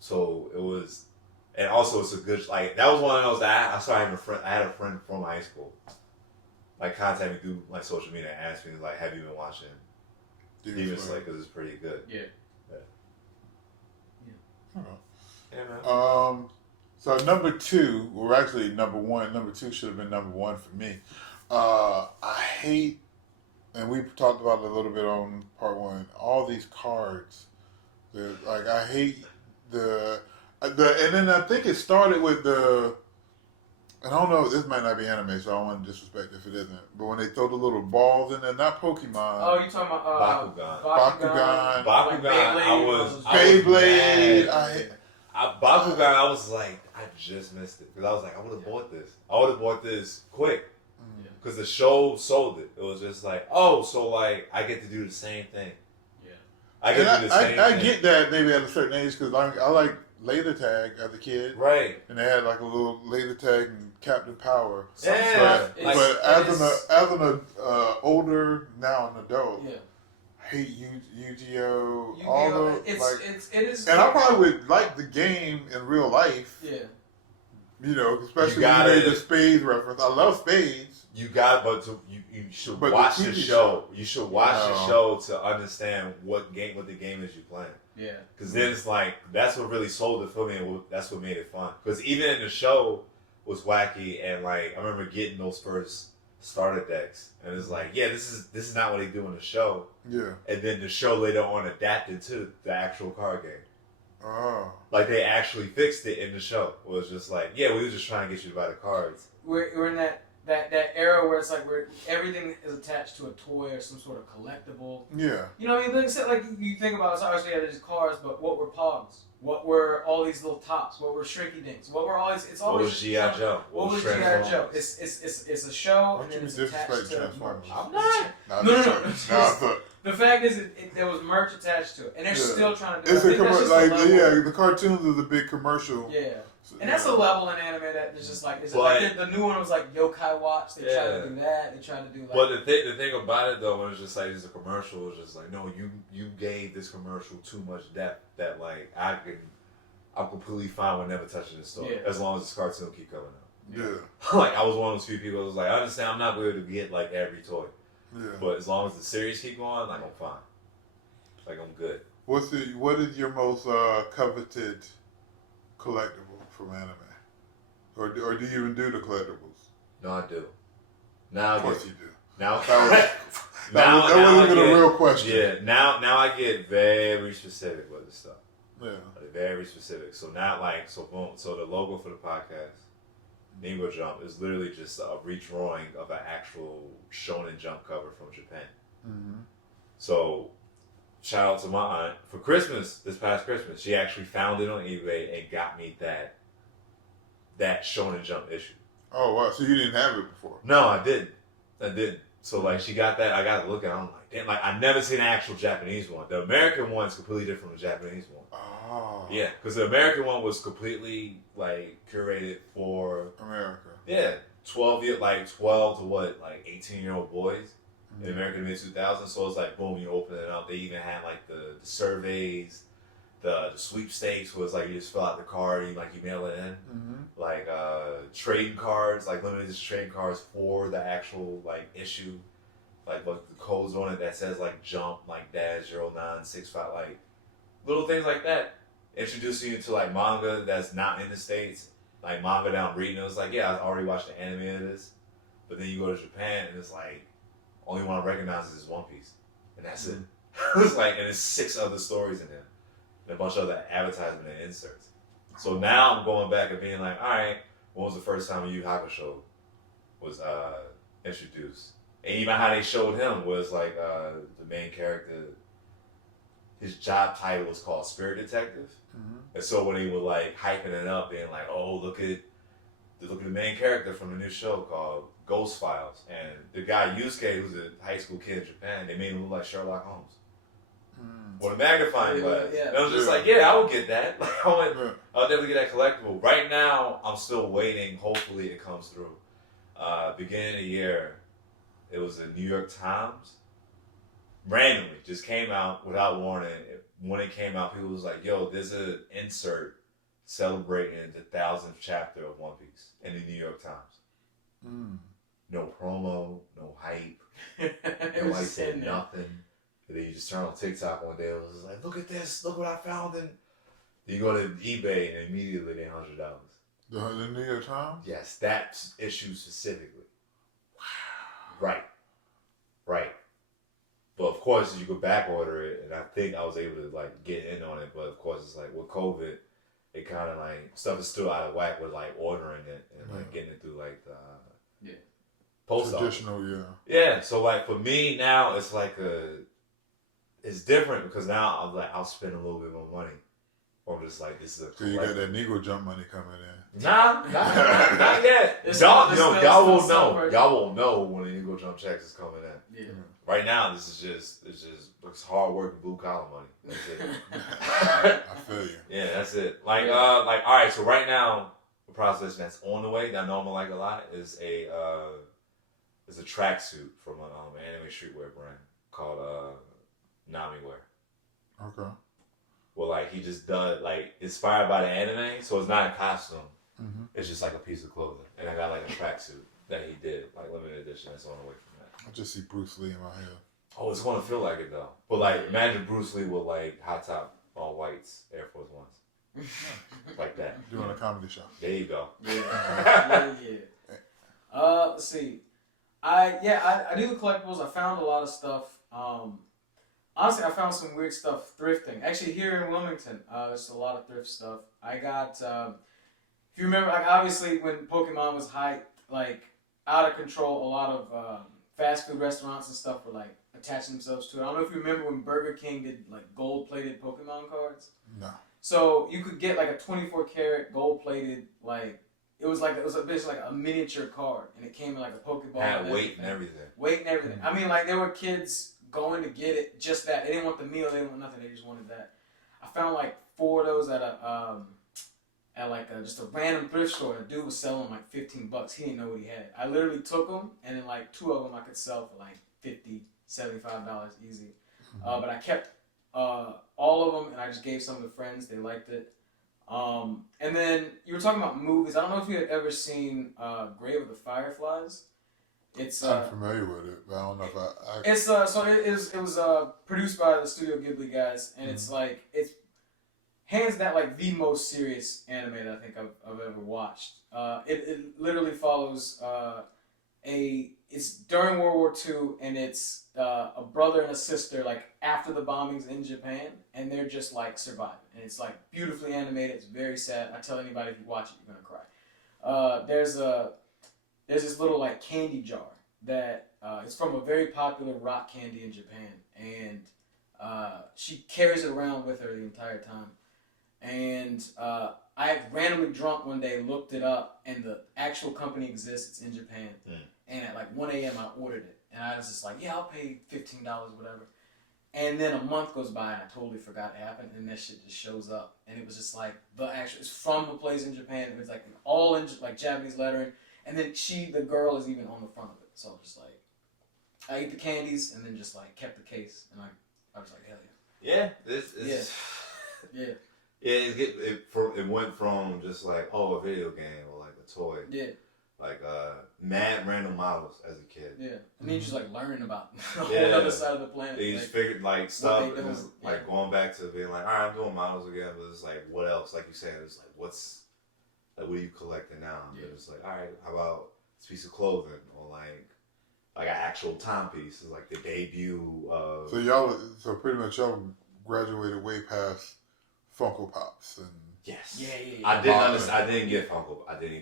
So it was, and also it's a good like that was one of those that I started having a friend. I had a friend from high school, like contact me through like social media and asked me like, "Have you been watching Demon Slayer? Because it's pretty good." Yeah. So number two, or actually number one. Number two should have been number one for me. I hate, and we talked about it a little bit on part one, all these cards. Like, I hate and then I think it started with and I don't know, this might not be anime, so I don't want to disrespect if it isn't, but when they throw the little balls in there, not Pokemon. Oh, you talking about Bakugan. Beyblade. Bakugan, I was like, I just missed it. Because I was like, I would have bought this. I would have bought this quick. Because the show sold it. It was just like, oh, so like, I get to do the same thing. Yeah. I get that maybe at a certain age, because I like laser tag as a kid. Right. And they had like a little laser tag and Captain Power. Yeah. But as an older, now an adult, I hate Yu-Gi-Oh! All those. It is. And I probably would like the game in real life. Yeah. You know, especially when you made the spades reference. I love spades. You should watch the show. You should watch the show to understand what the game is you're playing. Yeah. Because then it's like, that's what really sold it for me, and that's what made it fun. Because even in the show was wacky, and like, I remember getting those first starter decks, and it's like, yeah, this is not what they do in the show. Yeah. And then the show later on adapted to the actual card game. Oh. Like, they actually fixed it in the show. It was just like, yeah, we were just trying to get you to buy the cards. We're in that era where it's like everything is attached to a toy or some sort of collectible. Yeah. You know what I mean? Like you think about it, so obviously these cars, but what were Pogs? What were all these little tops? What were Shrinky Dinks? What were all these? It's always what was G.I. Joe? What was G.I. Joe? It's a show and then it's attached to merch. I'm not. No. The fact is, there was merch attached to it, and they're still trying to do it. The cartoons is a big commercial. Yeah. And that's a level in anime that is just like, like the new one was like Yokai Watch. They tried to do that. They tried to do like. But the thing about it though, when it's just like it's a commercial, it's just like, no, you gave this commercial too much depth that like I'm completely fine with never touching this story as long as this cartoon keep coming out. Yeah. Like, I was one of those few people that was like, I understand I'm not going to get like every toy. Yeah. But as long as the series keep going, like, I'm fine. Like, I'm good. What is your most coveted collectible from anime? Or do you even do the collectibles? No, I do. Now, of course you do. Now, that wasn't even a real question. Yeah. Now I get very specific with this stuff. Yeah. Like, very specific. So now, like, boom. So the logo for the podcast, Negro Jump, is literally just a redrawing of an actual Shonen Jump cover from Japan. Mm-hmm. So, shout out to my aunt. For Christmas, this past Christmas, she actually found it on eBay and got me that Shonen Jump issue. Oh, wow. So you didn't have it before? No, I didn't. So, like, she got that. I got to look at it. I'm like, damn, like, I've never seen an actual Japanese one. The American one's completely different from the Japanese one. Oh. Yeah, because the American one was completely, like, curated for... America. Yeah. 12 to 18-year-old boys in America in the mid-2000s. So it's like, boom, you open it up. They even had, like, the surveys, the sweepstakes was, like, you just fill out the card, you mail it in. Mm-hmm. Like, trading cards, like, limited trading cards for the actual, like, issue. Like, what the codes on it that says, like, jump, like, -0965, like, little things like that. Introducing you to, like, manga that's not in the States. Like, manga that I'm reading, it was like, yeah, I already watched the anime of this. But then you go to Japan, and it's like, only one I recognize is One Piece. And that's it. It's like, and there's 6 other stories in there. And a bunch of other advertisement and inserts. So now I'm going back and being like, all right, when was the first time Yu Hakusho was introduced? And even how they showed him was like the main character, his job title was called Spirit Detective. Mm-hmm. And so when he was like hyping it up, being like, oh, look at the main character from the new show called Ghost Files. And the guy Yusuke, who's a high school kid in Japan, they made him look like Sherlock Holmes. Or the magnifying glass. Yeah. And I was just like, yeah, I would get that. Like, I'll definitely get that collectible. Right now, I'm still waiting. Hopefully it comes through. Beginning of the year, it was the New York Times. Randomly, just came out without warning. When it came out, people was like, yo, there's an insert celebrating the 1000th chapter of One Piece in the New York Times. Mm. No promo, no hype. Nobody said nothing. And then you just turn on TikTok one day, it was like, look at this, look what I found. And you go to eBay and immediately they're $100. The New York Times? Yes, that issue specifically. Wow. course you could back order it, and I think I was able to like get in on it. But of course, it's like with COVID, it kind of like stuff is still out of whack with like ordering it and like getting it through like the post traditional office. Yeah. So like for me now, it's like it's different because now I'll spend a little bit more money. Or I'm just like, this is a. So you got that Negro Jump money coming in? Nah, not yet. Y'all won't know. Y'all won't know when the Negro Jump checks is coming in. Yeah. Right now, it's just hard work and blue collar money. That's it. I feel you. Yeah, that's it. Like all right. So right now, the process that's on the way that I know I'm gonna like a lot is a tracksuit from an anime streetwear brand called Namiwear. Okay. Well, like he just done like inspired by the anime, so it's not a costume. Mm-hmm. It's just like a piece of clothing, and I got like a tracksuit that he did, like limited edition. That's on the way from that. I just see Bruce Lee in my head. Oh, it's gonna feel like it though. But like, imagine Bruce Lee with like hot top, all whites, Air Force Ones, like that. Doing a comedy show. There you go. Yeah. Let's see. I do the collectibles. I found a lot of stuff. Honestly, I found some weird stuff thrifting. Actually, here in Wilmington, there's a lot of thrift stuff. I got, if you remember, like obviously when Pokemon was hyped, like out of control, a lot of fast food restaurants and stuff were like attaching themselves to it. I don't know if you remember when Burger King did like gold-plated Pokemon cards. No. So you could get like a 24-karat gold-plated it was basically like a miniature card, and it came in like a Pokeball. Had weight and everything. I mean, like there were kids going to get it, just that. They didn't want the meal, they didn't want nothing, they just wanted that. I found like 4 of those at just a random thrift store. The dude was selling like $15. He didn't know what he had. I literally took them, and then like 2 of them I could sell for like $50, $75 easy. But I kept all of them, and I just gave some to friends. They liked it. And then you were talking about movies. I don't know if you had ever seen Grave of the Fireflies. I'm familiar with it, but I don't know if I... It was produced by the Studio Ghibli guys, and it's hands down like the most serious anime that I think I've ever watched. It literally follows it's during World War II, and it's a brother and a sister like after the bombings in Japan, and they're just like surviving, and it's like beautifully animated. It's very sad. I tell anybody if you watch it, you're gonna cry. There's this little like candy jar that it's from a very popular rock candy in Japan, and she carries it around with her the entire time. And I randomly drunk one day, looked it up, and the actual company exists. It's in Japan. And at like 1 a.m. I ordered it, and I was just like, yeah, I'll pay $15 or whatever. And then a month goes by, and I totally forgot it happened, and that shit just shows up, and it was just like it's from the place in Japan. It was like all in like Japanese lettering. And then the girl is even on the front of it. So just like, I ate the candies and then just like kept the case. And I was like, hell yeah. Yeah. It went from just like, a video game or like a toy. Yeah. Like mad random models as a kid. Yeah. And then you just like learning about the whole other side of the planet. You just figured like stuff and it's like going back to being like, all right, I'm doing models again, but it's like, what else? Like you said, it's like, what are you collecting now? Yeah. It's like, all right, how about this piece of clothing or like an actual timepiece? It's like the debut of. So pretty much y'all graduated way past Funko Pops and. Yes. Yeah. I didn't understand. I did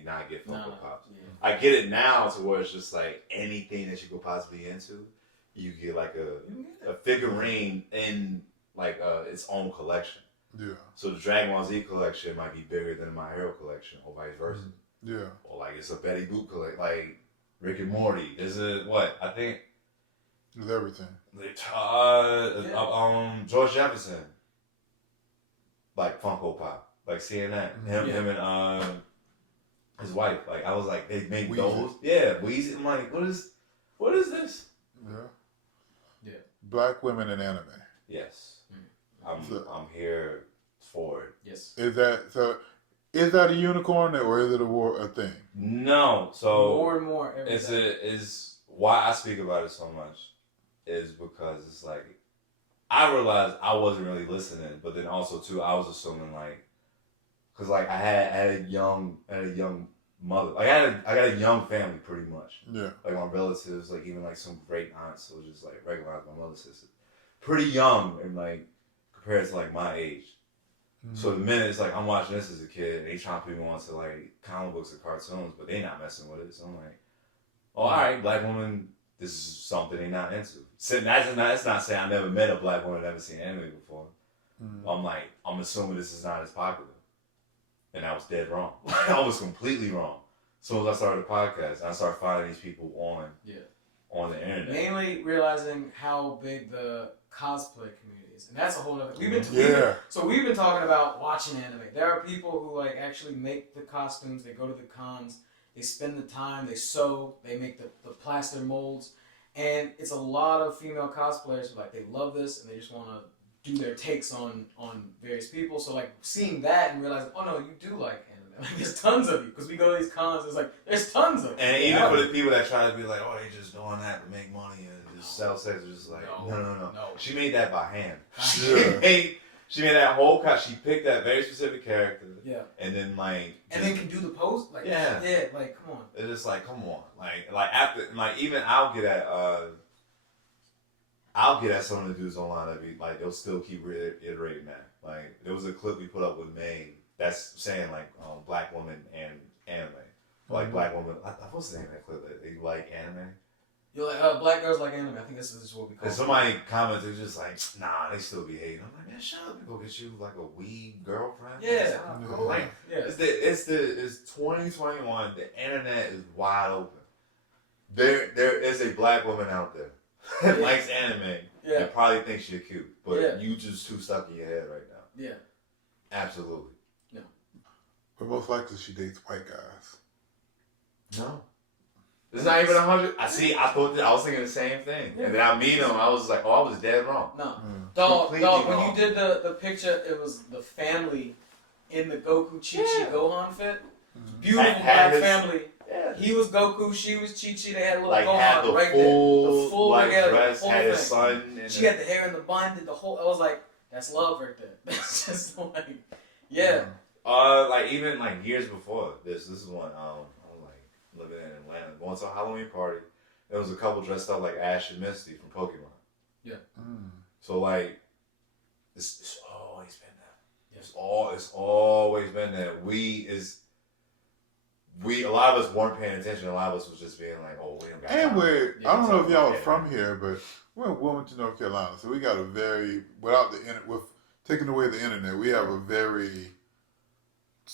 not get Funko Pops. Yeah. I get it now to where it's just like anything that you could possibly into, you get like a figurine in like its own collection. Yeah. So the Dragon Ball Z collection might be bigger than my Hero collection, or vice versa. Yeah. Or like it's a Betty Boop collection, like Rick and Morty. Is it what I think? It's everything. George Jefferson, like Funko Pop, like seeing that him and his wife. Like I was like, they made Weezy. those. Yeah, Weezy. I'm like, what is this? Yeah. Black women in anime. Yes. I'm here for it. Yes. Is that a unicorn or is it a thing? No. So more and more. Is why I speak about it so much is because it's like I realized I wasn't really listening, but then also too I was assuming like because like I had a young mother, like I got a young family pretty much. Yeah. Like my relatives, like even like some great aunts, so just like regular my mother's sister. pretty young and like compared to like my age. So the minute it's like I'm watching this as a kid, and they trying to put me on to like comic books or cartoons, but they not messing with it. So I'm like, oh, all right, black woman, this is something they not into. So that's not saying I never met a black woman that never seen anime before. I'm like, I'm assuming this is not as popular, and I was dead wrong. I was completely wrong. As soon as I started the podcast, I started finding these people on the internet. Mainly realizing how big the cosplay community is, and that's a whole other. We've been talking about watching anime. There are people who like actually make the costumes. They go to the cons. They spend the time. They sew. They make the plaster molds, and it's a lot of female cosplayers who like they love this and they just want to do their takes on various people. So like seeing that and realizing, oh no, you do like anime. Like there's tons of you because we go to these cons. It's like there's tons of. And even for the people that try to be like, oh, they just doing that to make money and just sell sex, it's just like no. She made that by hand. She made that whole she picked that very specific character. Yeah. And then like. And then can do the pose. Like yeah. Like come on. It's just like come on. Like after like even I'll get at some of the dudes online that be like they'll still keep reiterating that. Like there was a clip we put up with May that's saying like black woman and anime. Like black woman. What's the name of that clip? They like anime. You're like black girls like anime. I think this is what we call. And somebody commented just like, nah, they still be hating. I'm like, man, shut up and go get you like a weed girlfriend. Yeah. Like, it's 2021. The internet is wide open. There is a black woman out there that likes anime and probably thinks you're cute, but you just too stuck in your head right now. Yeah. Absolutely. Yeah. But most likely she dates white guys. No. It's not even 100. I was thinking the same thing. And then I meet him, I was like, oh, I was dead wrong. No. Dog, when you did the picture, it was the family in the Goku Chi-Chi Gohan fit. Beautiful black family. Yeah. He was Goku, she was Chi-Chi. They had a little Gohan right there. The full like, dress, had his son. She had the hair in the bun, did the whole. I was like, that's love right there. That's just like, yeah. Like even like years before this is when living in Atlanta, going to a Halloween party. There was a couple dressed up like Ash and Misty from Pokemon. Yeah. So like, it's always been that. Yeah. It's always been that. A lot of us weren't paying attention. A lot of us was just being like, oh, we don't got. And I don't know if y'all are from here, but we're in Wilmington, North Carolina, so we got a very with taking away the internet, we have a very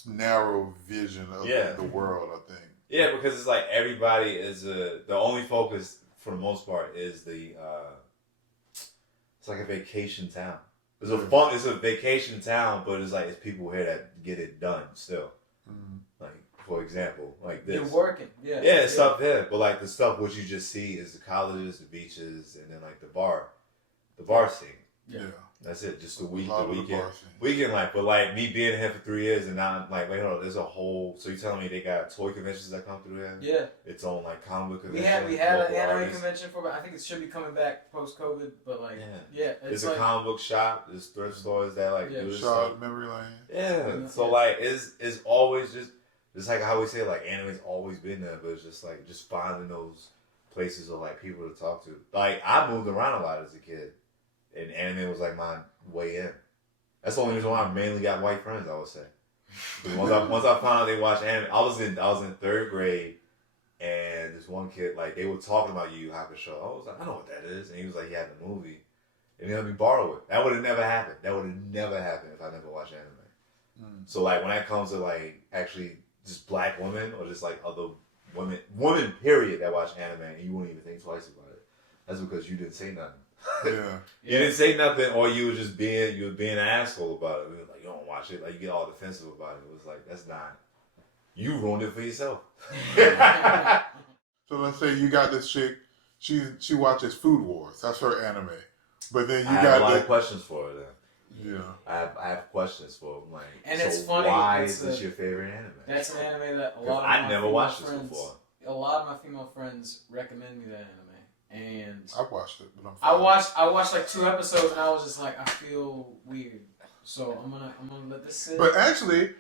narrow vision of the world, I think. Yeah, because it's like everybody is the only focus for the most part is it's like a vacation town. It's a vacation town, but it's like it's people here that get it done still. Like for example, like this. You're working, yeah. Yeah, it's stuff here, but like the stuff what you just see is the colleges, the beaches, and then like the bar scene. Yeah. That's it. Just the weekend, like, but like me being here for 3 years and now, like, wait, hold on, there's a whole. So you telling me they got toy conventions that come through there? Yeah. It's on like comic book convention. We had an anime convention for, I think it should be coming back post COVID, but like, it's a comic book shop. There's thrift stores that like do this stuff. Memory lane. Yeah. So like, it's always just like how we say like anime's always been there, but it's just like just finding those places or like people to talk to. Like I moved around a lot as a kid. And anime was like my way in. That's the only reason why I mainly got white friends, I would say. Once I found out they watched anime, I was in 3rd grade, and this one kid, like, they were talking about Yu Yu Hakusho. I was like, I know what that is. And he was like, he had the movie. And he let me borrow it. That would have never happened. That would have never happened if I never watched anime. So, like, when it comes to, like, actually just black women or just, like, other women, period, that watch anime, and you wouldn't even think twice about it, that's because you didn't say nothing. You didn't say nothing, or you were just being an asshole about it. Like you don't watch it, like you get all defensive about it. It was like that's not. You ruined it for yourself. So let's say you got this chick. She watches Food Wars. That's her anime. But then I have a lot of questions for her. Then. Yeah. I have questions for her. Like, and it's funny. Why is this your favorite anime? That's an anime that a lot of I never watched this before. A lot of my female friends recommend me that anime. And I watched it, but I watched like 2 episodes, and I was just like, I feel weird, so I'm gonna let this sit. But actually,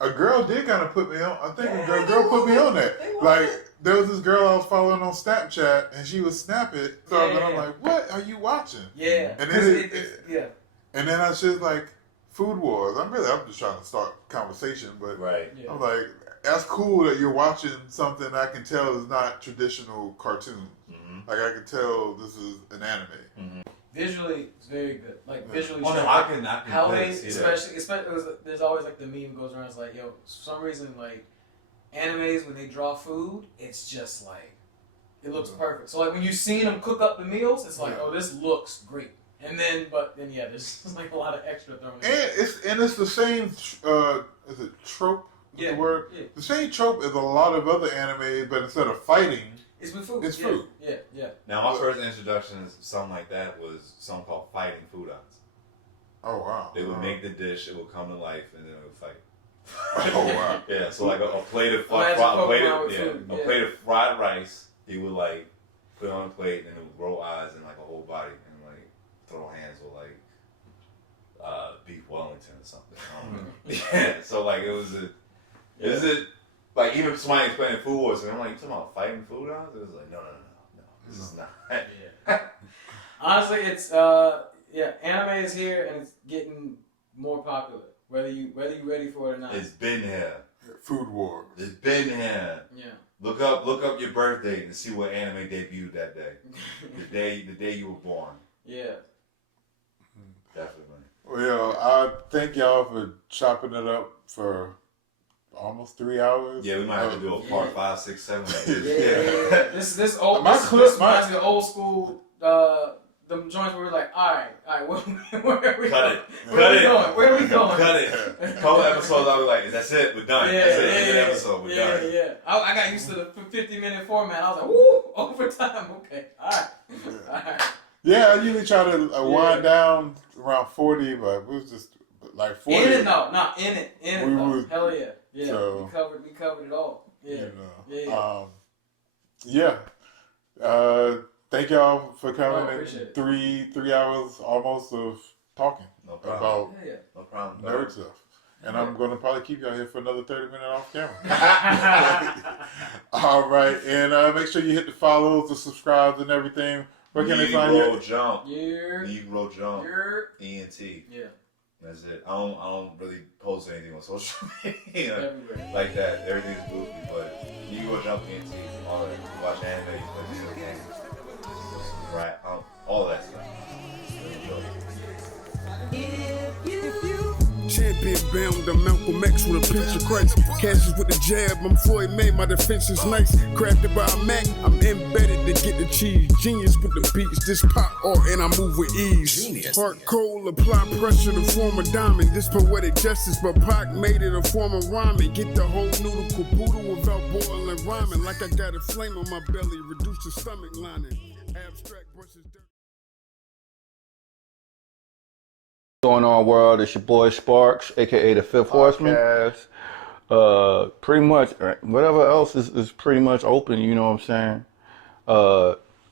A girl did kind of put me on. I think a girl put me on that. Like, there was this girl I was following on Snapchat, and she would snap it. So and I'm like, what are you watching? Yeah. And then and then I was just like, Food Wars. I'm just trying to start conversation, but I'm like, that's cool that you're watching something I can tell is not traditional cartoons. Mm-hmm. Like, I can tell this is an anime. Mm-hmm. Visually, it's very good. Like, visually, I can how they, especially, there's always like the meme goes around. It's like, yo, for some reason, like animes when they draw food, it's just like it looks perfect. So like when you see them cook up the meals, it's like, oh, this looks great. And then, there's like a lot of extra thrown in. And it's the same. Is it trope? The word. Yeah. The same trope as a lot of other animes, but instead of fighting. It's with food. It's food. Yeah. Now, my first introduction to something like that was something called Fighting Foodons. Oh, wow. They would make the dish, it would come to life, and then it would fight. Oh, wow. Yeah, so like a plate of fried rice, he would like put it on a plate, and it would roll eyes and like a whole body, and like throw hands with like beef Wellington or something. I don't know. Yeah, so like it was like even somebody explaining Food Wars, and I'm like, you talking about fighting food on? It was like, no, this is not. Yeah. Honestly, it's anime is here and it's getting more popular. Whether you ready for it or not. It's been here. Food Wars. It's been here. Yeah. Look up your birth date and see what anime debuted that day. the day you were born. Yeah. Definitely. Well, I thank y'all for chopping it up for almost 3 hours. Yeah, we might have to do a part 5, 6, 7. Yeah. This old. This reminds me of old school. The joints where we're like, all right, where are we going? Where are we going? Cut it. A couple episodes, I was like, that's it, we're done. That's it, episode, we're done. Yeah. I got used to the 50-minute format. I was like, woo, overtime. Okay, all right. Yeah, I usually try to wind down around 40, but it was just like 40. In it though, not in it. Hell yeah. Yeah, so, we covered it all. Yeah. Thank y'all for coming. Appreciate it. 3 hours almost of talking about no problem. nerd stuff. And I'm going to probably keep y'all here for another 30 minutes off camera. All right. And make sure you hit the follows, the subscribes, and everything. Where can they find you? Negro Jump. Negro Jump. ENT. Yeah. That's it. I don't really post anything on social media like that. Everything's goofy, but Negro Jump, ENT, all that. You watch anime, you play video games, right? All that stuff. Champion bound, I'm Malcolm X with a pinch of Christ. Cashes with the jab, I'm Floyd May, my defense is nice. Crafted by a Mac, I'm embedded to get the cheese. Genius with the beats, this pop art and I move with ease. Genius. Heart cold, apply pressure to form a diamond. This poetic justice, but Pac made it a form of rhyming. Get the whole noodle caboodle without boiling rhyming. Like I got a flame on my belly, reduce the stomach lining. Abstract brushes down. Going on, world? It's your boy Sparks, aka the Fifth Horseman. Pretty much whatever else is pretty much open. You know what I'm saying?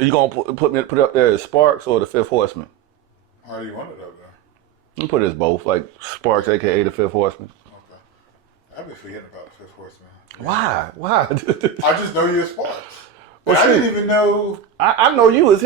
You gonna put it up there as Sparks or the Fifth Horseman? How do you want it up there? You put it as both, like Sparks, aka the Fifth Horseman. Okay. I've been forgetting about the Fifth Horseman. Why? I just know you're Sparks. Well, I didn't even know. I know you as him.